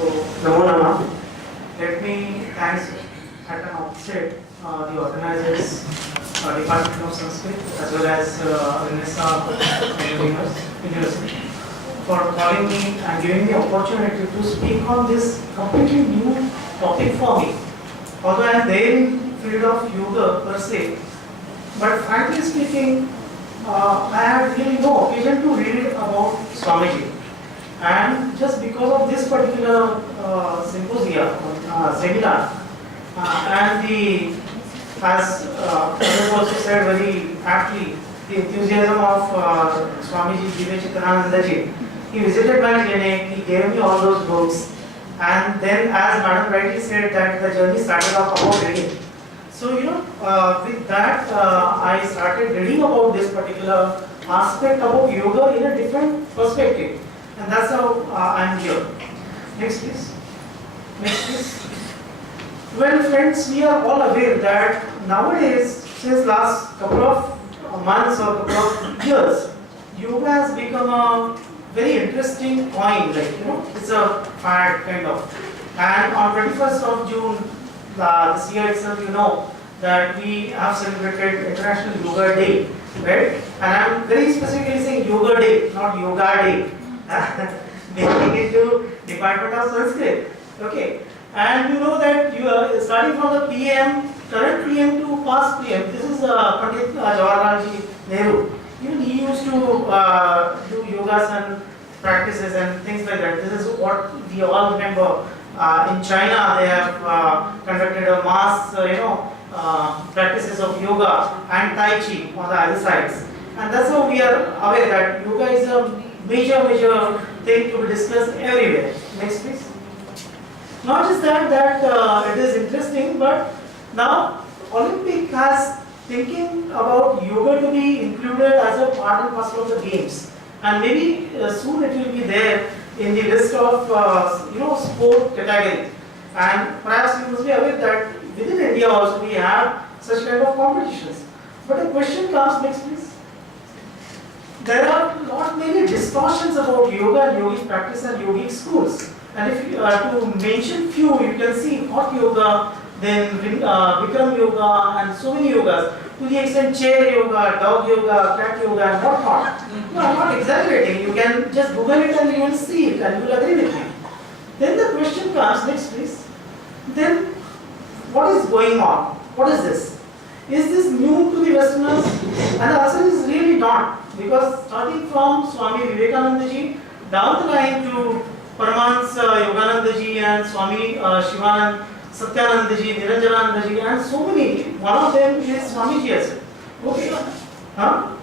So, Namo Namah. Let me thank at the outset the organizers, Department of Sanskrit, as well as Renaissance University for calling me and giving me opportunity to speak on this completely new topic for me. Although I am there in field of yoga per se, but frankly speaking, I had really no occasion to read about Swamiji. And just because of this particular seminar, and as others also said very aptly, the enthusiasm of Swamiji Vivekananda ji, he visited my clinic, he gave me all those books, and then as Madam rightly said that the journey started off about reading. So with that I started reading about this particular aspect about yoga in a different perspective. And that's how I am here. Next please. Next please. Well friends, we are all aware that nowadays, since last couple of months or couple of years, yoga has become a very interesting coin, it's a fad kind of. And on 21st of June, this year itself, that we have celebrated International Yoga Day, right? And I am very specifically saying Yoga Day, not Yoga Day. Making it to Department of Sanskrit. Okay. And you know that you are starting from the PM, current PM to past PM. This is Pandit Jawaharlal Nehru. Even he used to do yogasan practices and things like that. This is what we all remember. In China, they have conducted a mass, practices of yoga and Tai Chi on the other sides. And that's how we are aware that yoga is a major thing to be discussed everywhere. Next please. Not just that it is interesting, but now Olympic has thinking about yoga to be included as a part and parcel of the games, and maybe soon it will be there in the list of sport category. And perhaps you must be aware that within India also we have such kind of competitions. But the question comes, next please. There are not many distortions about yoga and yogic practice and yogic schools. And if you to mention few, you can see hot yoga, then Bikram yoga, and so many yogas. To the extent chair yoga, dog yoga, cat yoga, and whatnot. No, I'm not exaggerating. You can just Google it and you will see it, and you will agree with me. Then the question comes, next please. Then what is going on? What is this? Is this new to the Westerners? And the answer is really not. Because starting from Swami Vivekananda ji down the line to Paramahansa Yogananda ji and Swami Shivanand Satyananda ji, Niranjananda ji, and so many. One of them is Swami ji as well. Okay. Huh?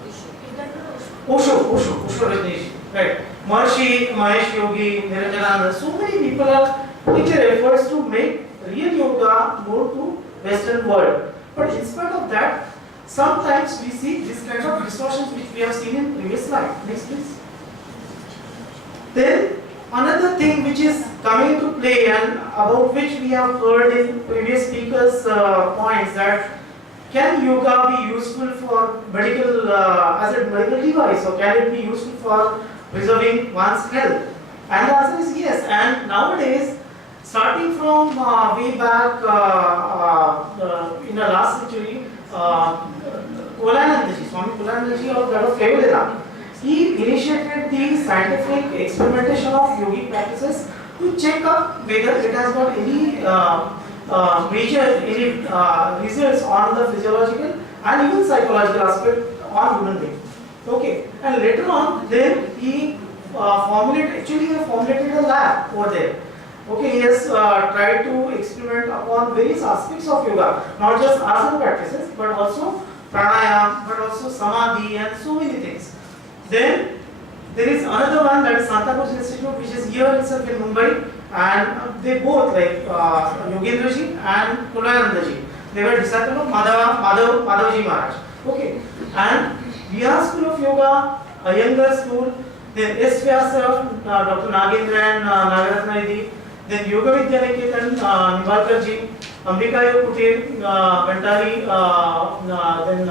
Osho Rajneesh. Right. Maharishi Mahesh Yogi, Niranjananda. So many people are taking efforts to make real yoga more to Western world. But in spite of that, sometimes we see this kind of distortions which we have seen in previous slide. Next please. Then another thing which is coming into play and about which we have heard in previous speakers' points, that can yoga be useful for medical as a medical device, or can it be useful for preserving one's health? And the answer is yes. And nowadays, starting from way back in the last century, Swami Kulanandaji of God of Kevalena, he initiated the scientific experimentation of yogic practices to check up whether it has got any results on the physiological and even psychological aspect on human being. Okay, and later on, then he formulated a lab over there. Okay, he has tried to experiment upon various aspects of yoga, not just asana practices, but also pranayama, but also samadhi, and so many things. Then there is another one, that is Santa Cruz Institute, which is here itself in Mumbai, and they both, like Yogendra ji and Kulananda ji, they were disciples of Madhavji Maharaj. Okay, and Bihar School of Yoga, a younger school, then S. Vyasa, Dr. Nagendra and Nagaratna Idi, then Yoga Vidya Niketan, Nimbadkar ji, Ambika Yoga Kutir, Gantali, then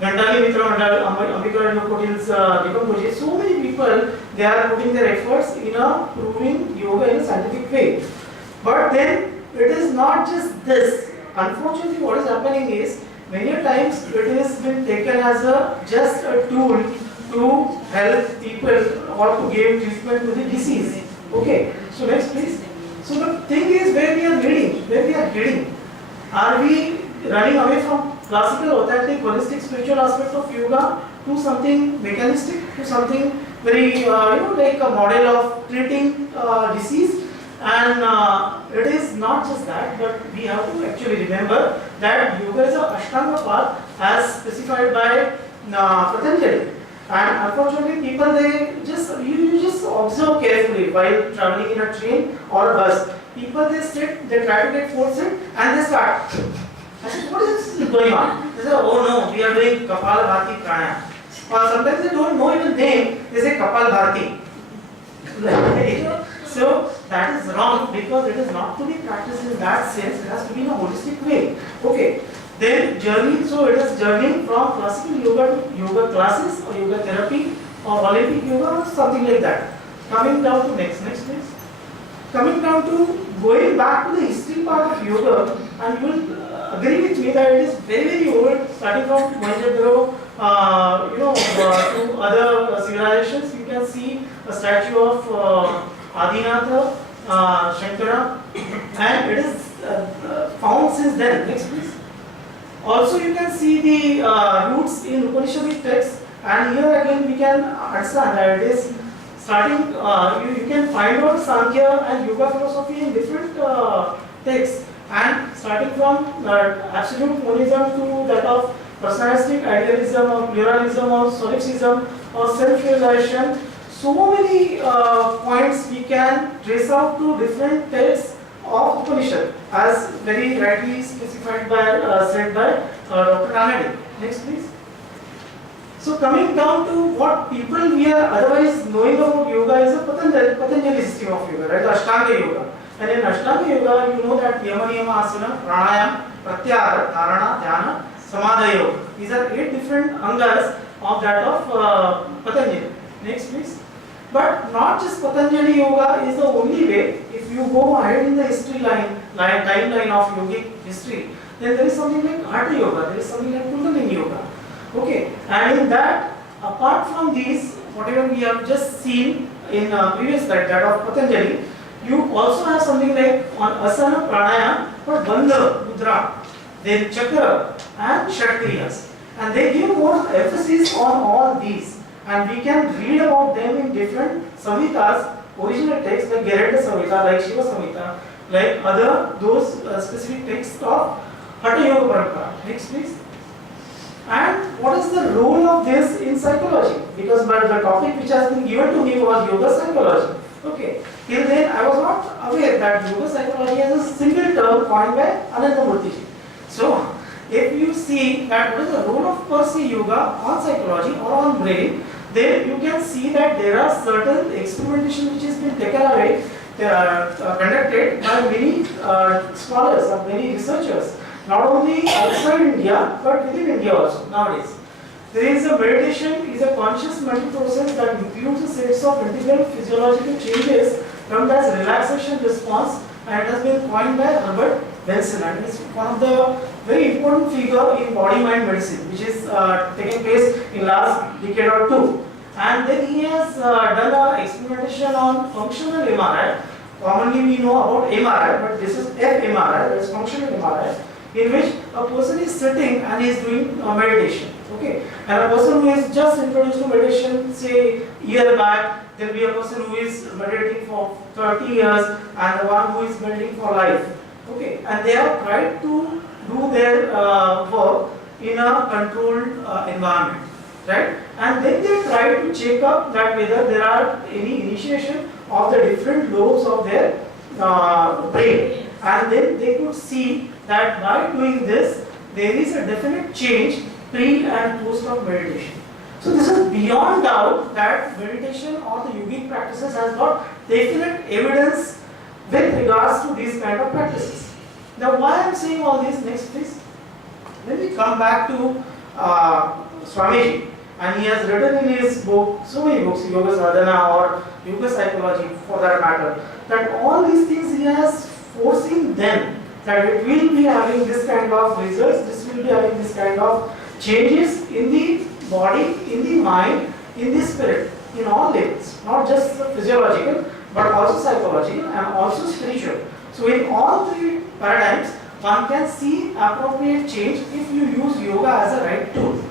Gandali Mitra Mandal, Ambika Yoga Kutil's Nikam Puji. So many people, they are putting their efforts in proving yoga in a scientific way. But then it is not just this. Unfortunately, what is happening is many times it has been taken as just a tool to help people or to give treatment to the disease. Okay. So next, please. So the thing is where we are leading, where we are heading. Are we running away from classical, authentic, holistic, spiritual aspect of yoga to something mechanistic, to something very, like a model of treating disease? And it is not just that, but we have to actually remember that yoga is a Ashtanga path as specified by Patanjali. And unfortunately, people you just observe carefully while traveling in a train or a bus. People they sit, they try to get four sit, and they start. I said, what is going on? They say, oh no, we are doing Kapalabhati Pranayama. Or sometimes they don't know even name. They say Kapalbhati. So that is wrong because it is not to be practiced in that sense. It has to be in a holistic way. Okay. Then journey. So it is journeying from classical yoga to yoga classes or yoga therapy or Olympic yoga or something like that. Coming down to next please. Coming down to going back to the history part of yoga, and you will agree with me that it is very very old, starting from Mohenjo-daro, to other civilizations. You can see a statue of Adinatha, Shankara, and it is found since then. Next please. Also you can see the roots in Upanishadic texts, and here again we can understand that it is starting, you can find out Sankhya and Yoga philosophy in different texts, and starting from absolute monism to that of personalistic idealism or pluralism or solipsism or self-realization. So many points we can trace out to different texts of Upanishad, as very rightly specified by, said by Dr. Ranade. Next please. So coming down to what people we are otherwise knowing about yoga is a Patanjali system of yoga, right? The Ashtanga yoga. And in Ashtanga yoga, you know that Yama Niyama Asana, Pranayama, Pratyahara, Dharana, Dhyana, Samadhi yoga. These are 8 different angas of that of Patanjali. Next please. But not just Patanjali yoga is the only way. If you go ahead in the history timeline of yogic history, then there is something like Hatha yoga, there is something like Kundalini yoga. Okay, and in that, apart from these, whatever we have just seen in previous slide, that of Patanjali, you also have something like on asana, pranayama, but bandha, mudra, then chakra and kshatriyas. And they give more emphasis on all these. And we can read about them in different samhitas, original texts like Gerenda Samhita, like Shiva Samhita, like other those specific texts of Hatha Yoga Parampara. Next please. And what is the role of this in psychology? Because the topic which has been given to me was yoga psychology. Okay. Till then I was not aware that yoga psychology is a single term coined by Anandamurti. So if you see that what is the role of per se yoga on psychology or on brain, then you can see that there are certain experimentation which has been taken away, conducted by many scholars or many researchers. Not only outside India, but within India also nowadays. There is a meditation is a conscious mental process that includes a set of integral physiological changes termed as relaxation response, and it has been coined by Herbert Benson, and is one of the very important figure in body-mind medicine, which is taking place in last decade or two. And then he has done an experimentation on functional MRI. Commonly we know about MRI, but this is fMRI, that is functional MRI, in which a person is sitting and is doing meditation. Okay, and a person who is just introduced to meditation, say year back, there will be a person who is meditating for 30 years and the one who is meditating for life. Okay, and they have tried to do their work in a controlled environment, right? And then they try to check up that whether there are any initiation of the different lobes of their brain, and then they could see that by doing this, there is a definite change pre and post of meditation. So this is beyond doubt that meditation or the yogic practices has got definite evidence with regards to these kind of practices. Now why I am saying all this, next please. When we come back to Swamiji, and he has written in his book so many books, Yoga Sadhana or Yoga Psychology for that matter, that all these things he has foreseen them, that it will be having this kind of results, this will be having this kind of changes in the body, in the mind, in the spirit, in all levels, not just physiological, but also psychological and also spiritual. So in all three paradigms, one can see appropriate change if you use yoga as a right tool.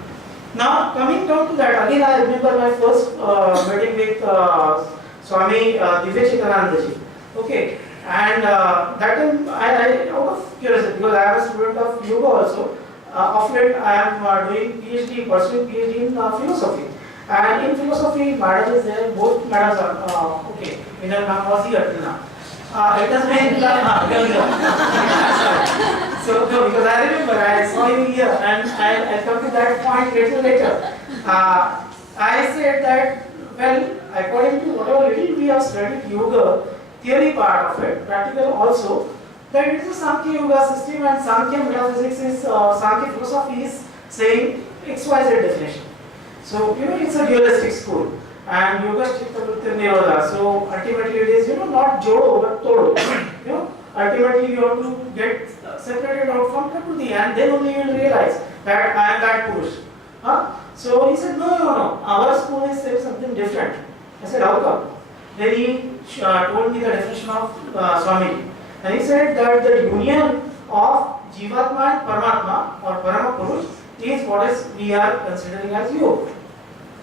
Now coming down to that, again I remember my first meeting with Swami Divya Chittananda ji. Okay, and that time I out of curiosity, because I am a student of yoga also, of late I am doing PhD, pursuing PhD in philosophy. And in philosophy, madam is there, both madams are okay. Vinay ma'am was here till now. It has been so no, because I remember I saw you here, and I'll come to that point later. I said that, well, according to whatever little we have studied yoga, theory part of it, practical also, that it is a Sankhya yoga system, and Sankhya metaphysics is, Sankhya philosophy is saying XYZ definition. So, it's a dualistic school, and yoga chitta vritti nirodha. So, ultimately it is, not jodo but todo. Ultimately you have to get separated out from Prakriti, and then only you will realize that I am that Purush. So he said, no, our school is saying something different. I said, how come? Then he told me the definition of Swamiji. And he said that the union of Jivatma and Paramatma or Parama Purush is what is we are considering as yoga.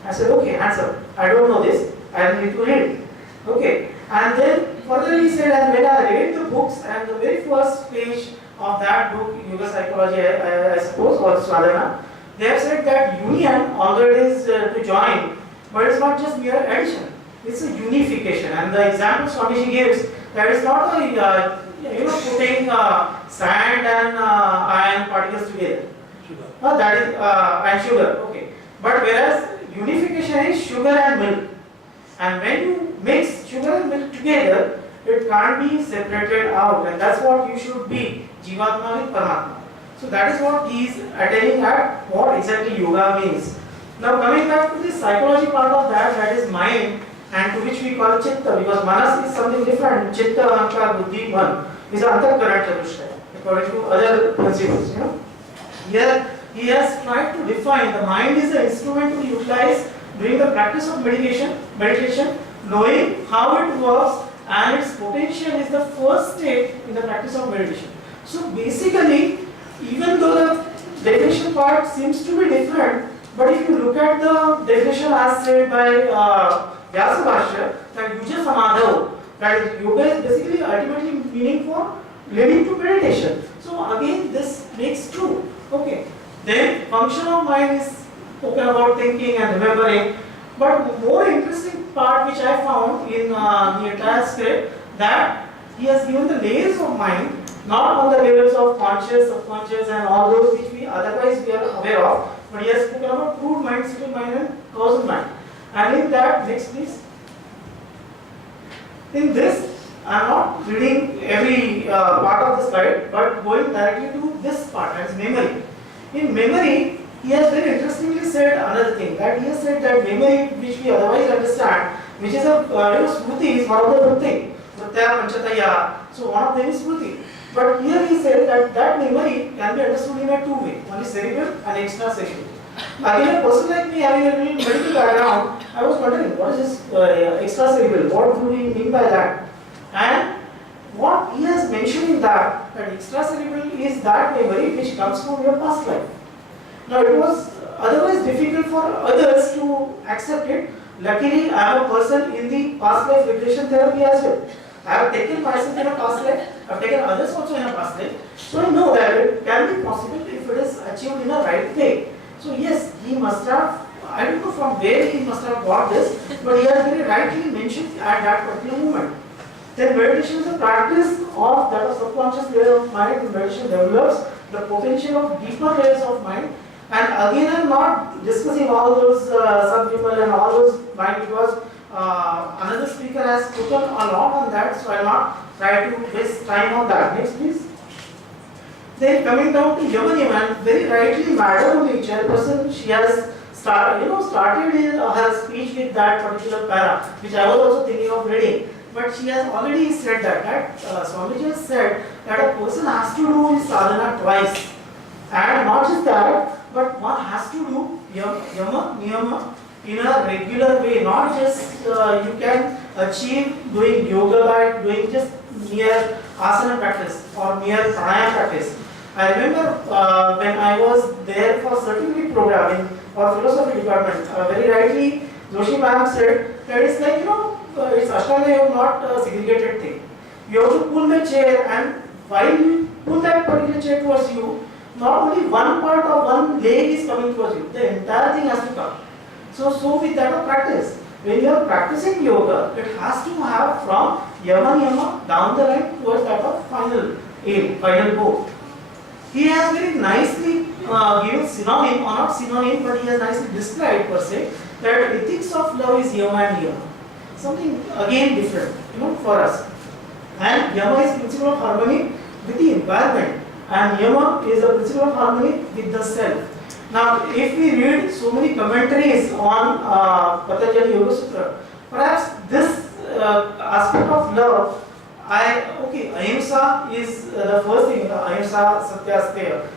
I said, okay, answer. I don't know this. I need to read. Okay. And then further he said, and when I read the books, and the very first page of that book, Yoga Psychology, I suppose, or Sadhana, they have said that union, although it is to join, but it's not just mere addition. It's a unification. And the example Swamiji gives, that is not a putting sand and iron particles together. Sugar. That is and sugar. Okay. But whereas unification is sugar and milk. And when you mix sugar and milk together, it can't be separated out, and that's what you should be, Jivatma with Paramatma. So that is what he is attaining at, what exactly yoga means. Now coming back to the psychology part of that, that is mind, and to which we call Chitta, because Manas is something different. Chitta, Ahankar, Buddhi, Man is Antarkarana Chatushtaya, according to other principles. Here he has tried to define the mind is the instrument to utilize during the practice of meditation, knowing how it works, and its potential is the first step in the practice of meditation. So basically, even though the definition part seems to be different, but if you look at the definition as said by Vyasa Bhashya, that Yuja Samadho, that is, yoga is basically ultimately meaning for leading to meditation. So again, this makes true. Okay. Then function of mind is spoken about thinking and remembering, but more interesting part which I found in the entire script, that he has given the layers of mind, not on the levels of conscious, subconscious and all those which we otherwise we are aware of, but he has spoken about crude mind, simple mind and causal mind. And in that, next please. In this, I am not reading every part of the slide, but going directly to this part, that is memory. In memory, he has very interestingly said another thing, that he has said that memory, which we otherwise understand, which is a smruti, is one of the good things. Pratyaya, Panchataya, so one of them is smruti. But here he said that memory can be understood in a two way, one is cerebral and extracerebral. Again, a person like me having a little medical background, I was wondering what is this extracerebral, what do we mean by that? And what he has mentioned in that extracerebral is that memory which comes from your past life. Now it was otherwise difficult for others to accept it. Luckily, I am a person in the past life regression therapy as well. I have taken myself in a past life, I have taken others also in a past life. So I know that it can be possible if it is achieved in a right way. So yes, he must have, I don't know from where he must have got this, but he has very rightly mentioned at that particular moment. Then meditation is a practice of that of subconscious layer of mind. The meditation develops the potential of deeper layers of mind. And again, I am not discussing all those sub-people and all those mind, because another speaker has spoken a lot on that, so I will not try to waste time on that. Next please. Then coming down to Yama Niyama, very rightly Madam only chairperson, she has started her speech with that particular para, which I was also thinking of reading. But she has already said that Swamiji has said that a person has to do his sadhana twice. And not just that, but one has to do yama, niyama in a regular way, not just you can achieve doing yoga by doing just mere asana practice or mere pranayama practice. I remember when I was there for certificate program in our philosophy department, very rightly Joshi ma'am said that it's like, it's Ashtanga Yoga, not a segregated thing. You have to pull the chair, and while you pull that particular chair towards you, not only one part of one leg is coming towards you, the entire thing has to come. So with that of practice, when you are practicing yoga, it has to have from yama down the line towards that of final aim, final goal. He has very nicely given synonym, or not synonym, but he has nicely described per se that ethics of love is yama and niyama. Something again different, for us. And yama is principle of harmony with the environment, and niyama is a principle of harmony with the self. Now, if we read so many commentaries on Patanjali Yoga Sutra, perhaps this aspect of love, ahimsa is the first thing. Ahimsa, satya,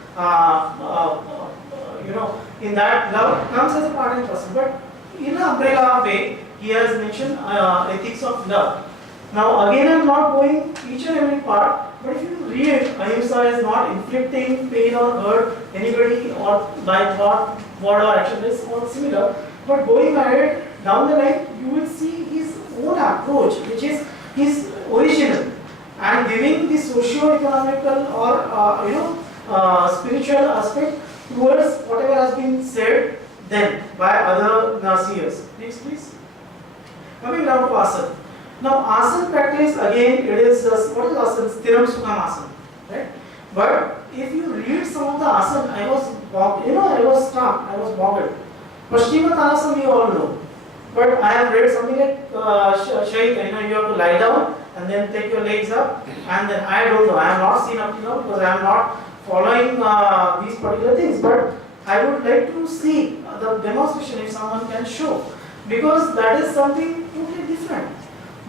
in that love comes as a part and parcel. But in an umbrella way, he has mentioned ethics of love. Now, again, I am not going each and every part, but if you read, ahimsa is not inflicting pain or hurt anybody or by thought, word or action, is all similar. But going ahead down the line, you will see his own approach, which is his original, and giving the socio-economical or spiritual aspect towards whatever has been said then by other seers. Next, please. Coming down to asana. Now, asana practice, again, it is what is asana? Sthiram Sukham asana, right? But if you read some of the asana, I was stumped, I was boggled. Paschimottanasana we all know, but I have read something like Shaita, you have to lie down and then take your legs up, and then I don't know, I have not seen up to now because I am not following these particular things, but I would like to see the demonstration if someone can show, because that is something totally different.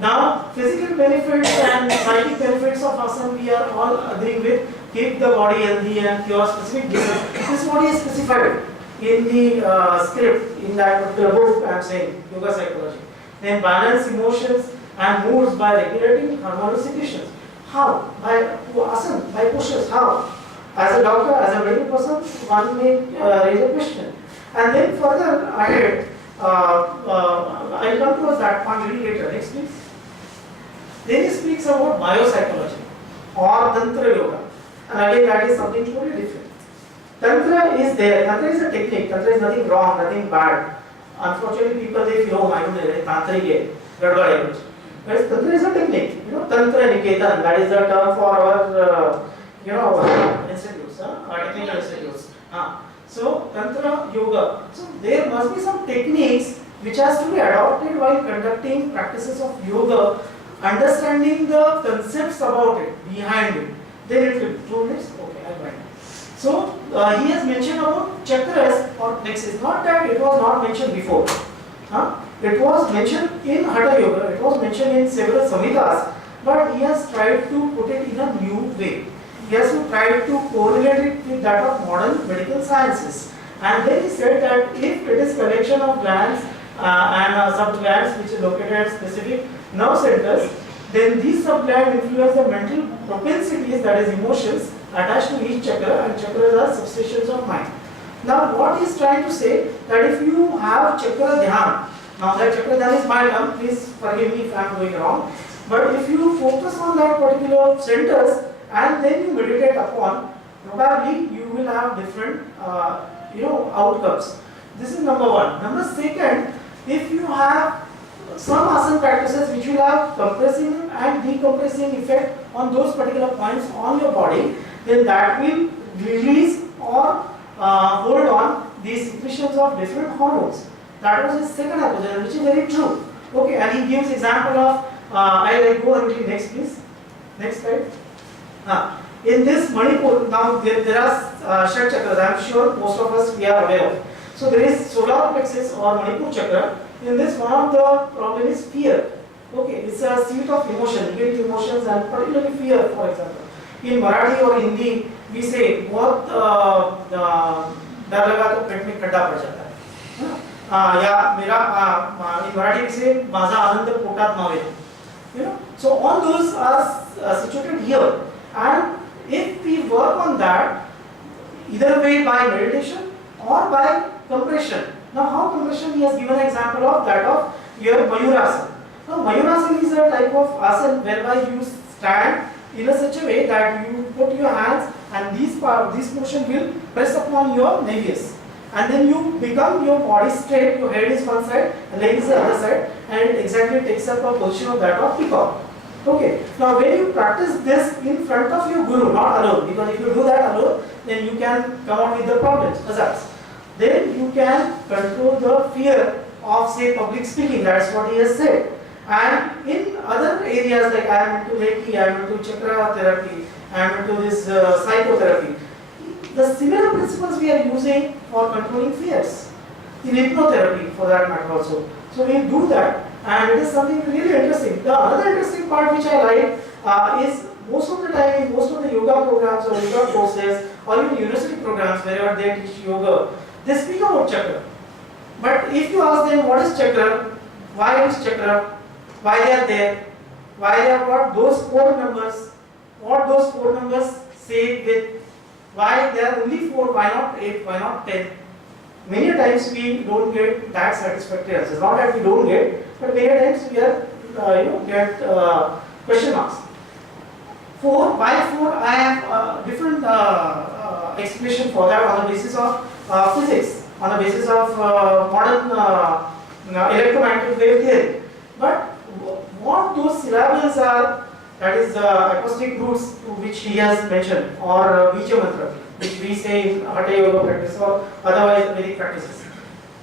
Now, physical benefits and psychic benefits of asana we are all agreeing with. Keep the body healthy and cure specific diseases. This is what is specified in the script, in that particular book I am saying, Yoga Psychology. Then balance emotions and moods by regulating hormonal secretions. How? By asana, by postures. How? As a doctor, as a medical person, one may raise a question. And then further ahead, I'll come towards that point a little later. Next, please. Then he speaks about biopsychology or Tantra Yoga. And again, that is something totally different. Tantra is there. Tantra is a technique. Tantra is nothing wrong, nothing bad. Unfortunately, people they feel, I don't know, Tantra is gadbad. But Tantra is a technique. Tantra Niketan, that is the term for our institutes, technical institutes. So, Tantra Yoga. So, there must be some techniques which has to be adopted while conducting practices of yoga, understanding the concepts about it, behind it. Then it will 2 minutes. Okay, I got it. So, he has mentioned about chakras or plexus. Not that it was not mentioned before. It was mentioned in Hatha Yoga, it was mentioned in several samhitas, but he has tried to put it in a new way. He has tried to correlate it with that of modern medical sciences. And then he said that if it is collection of glands and sub-glands which is located at specific nerve centers, then these sub-glands influence the mental propensities, that is emotions, attached to each chakra, and chakras are substations of mind. Now what he is trying to say, that if you have chakra dhyan, now that chakra dhyan is my term, please forgive me if I am going wrong, but if you focus on that particular centers and then you meditate upon, probably you will have different outcomes. This is number one. Number second, if you have some asana practices which will have compressing and decompressing effect on those particular points on your body, then that will release or hold on the secretions of different hormones. That was his second hypothesis, which is very true. Okay, and he gives example of, I'll go until next please. Next slide. In this Manipur, now there are Shat chakras, I am sure most of us we are aware of. So there is solar plexus or Manipur chakra. In this, one of the problem is fear. Okay, it's a seat of emotion, negative emotions, and particularly fear. For example, in Marathi or Hindi, we say बहुत डर लगा तो पेट में खड्डा पड़ जाता है या मेरा in Marathi we say माझा आनंद पोटात Marvel. So all those are situated here, and if we work on that, either way by meditation or by compression. Now how compression? He has given an example of that of your Mayurasana. Now Mayurasana is a type of asana whereby you stand in a such a way that you put your hands and this portion will press upon your navius, and then you become your body straight, your head is one side and leg is the other side, and it exactly takes up a position of that of peacock. Okay, now when you practice this in front of your guru, not alone, because if you do that alone, then you can come out with the problems, hazards. Then you can control the fear of, say, public speaking. That's what he has said. And in other areas like I am into Reiki, I am into chakra therapy, I am into this psychotherapy. The similar principles we are using for controlling fears. In hypnotherapy, for that matter also. So we do that, and it is something really interesting. The other interesting part which I like is most of the time in most of the yoga programs or yoga courses or even university programs wherever they teach yoga, they speak about chakra. But if you ask them what is chakra, why is chakra, why they are there, why they have got those 4 numbers, what those 4 numbers say with, why there are only 4, why not 8, why not 10. Many times we don't get that satisfactory answers. Not that we don't get, but many times we are get question marks. 4, why 4? I have different explanation for that on the basis of physics, on the basis of modern electromagnetic wave theory. But what those syllables are, that is acoustic roots to which he has mentioned, or Bija Mantra, which we say in Hatha Yoga practice or otherwise Vedic practices.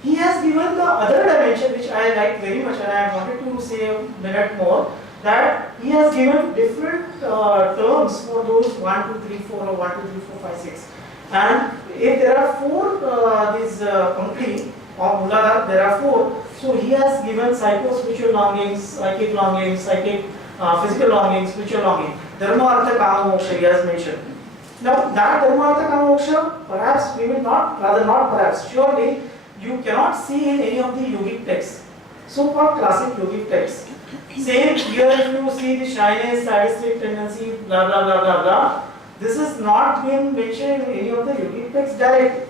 He has given the other dimension which I like very much, and I wanted to say a minute more, that he has given different terms for those 1, 2, 3, 4 or 1, 2, 3, 4, 5, 6. And if there are 4 these complete or Muladhara, there are 4. So he has given psycho-spiritual longings, psychic longings, psychic physical longing, spiritual longing. Dharma, Artha, Kama, Moksha he has mentioned. Now that Dharma, Artha, Kama, Moksha, perhaps we will not, rather not perhaps, surely you cannot see in any of the yogic texts, so-called classic yogic texts. Same here, if you see the shyness, sadistic tendency, blah blah blah blah blah, this is not been mentioned in any of the yogic texts directly.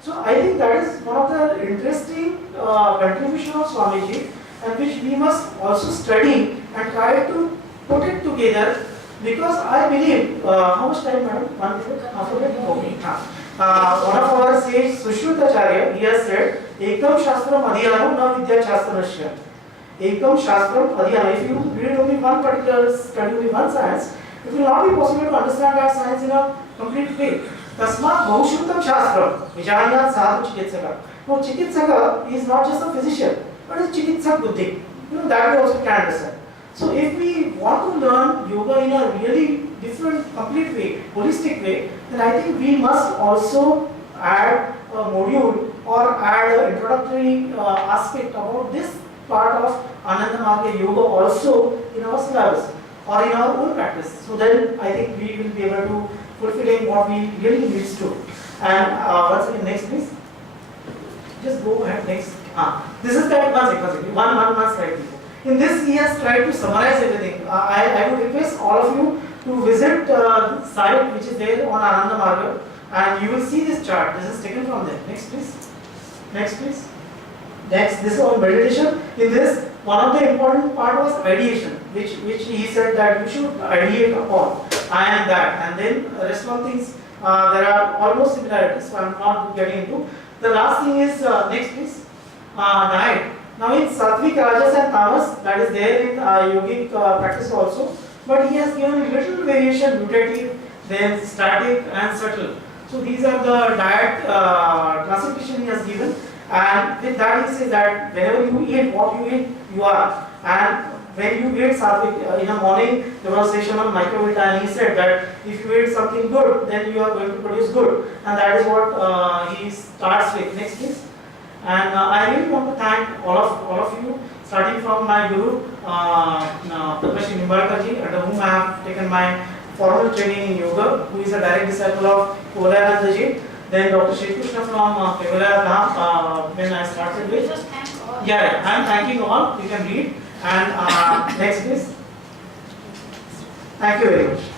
So I think that is one of the interesting contribution of Swamiji, and which we must also study and try to put it together, because I believe, how much time, madam? 1 minute? Half a minute? Okay. One of our sage, Sushrutaracharya, he has said, Ekam Shastram Adhyayam na Vidya Shastranasya. Ekam Shastram Adhyayam. If you read only one particular study, only one science, it will not be possible to understand that science in a complete way. Tasmat Bahushutam Shastram, Vijayat Sadhu Chikitsaka. No, Chikitsaka is not just a physician, but is Chikitsak Buddhi. That we also can understand. So if we want to learn yoga in a really different, complete way, holistic way, then I think we must also add a module or add an introductory aspect about this part of Ananda Marga Yoga also in our syllabus or in our own practice. So then I think we will be able to fulfilling what we really need to. And once again, next please. Just go ahead next. This is that one slide before. In this, he has tried to summarize everything. I would request all of you to visit the site which is there on Ananda Marga, and you will see this chart. This is taken from there. Next, please. Next, please. Next, this is on meditation. In this, one of the important part was ideation, which he said that you should ideate upon. I am that, and then the rest of things there are almost similarities. So I am not getting into. The last thing is next, please. Diet. Now in Sattvic, Rajas and Tamas, that is there in yogic practice also, but he has given little variation, mutative, then static and subtle. So these are the diet classification he has given, and with that he says that whenever you eat, what you eat, you are. And when you eat sattvic, in the morning there was a session on microvita, and he said that if you eat something good, then you are going to produce good, and that is what he starts with. Next please. And I really want to thank all of you, starting from my guru, Padma Shri Nimbarkar ji, under whom I have taken my formal training in yoga, who is a direct disciple of Kevalananda ji. Then Dr. Shri Krishna from Kevalaya Dham, when I started with. Just thank all. Yeah, I am thanking all. You can read. And next please. Thank you very much.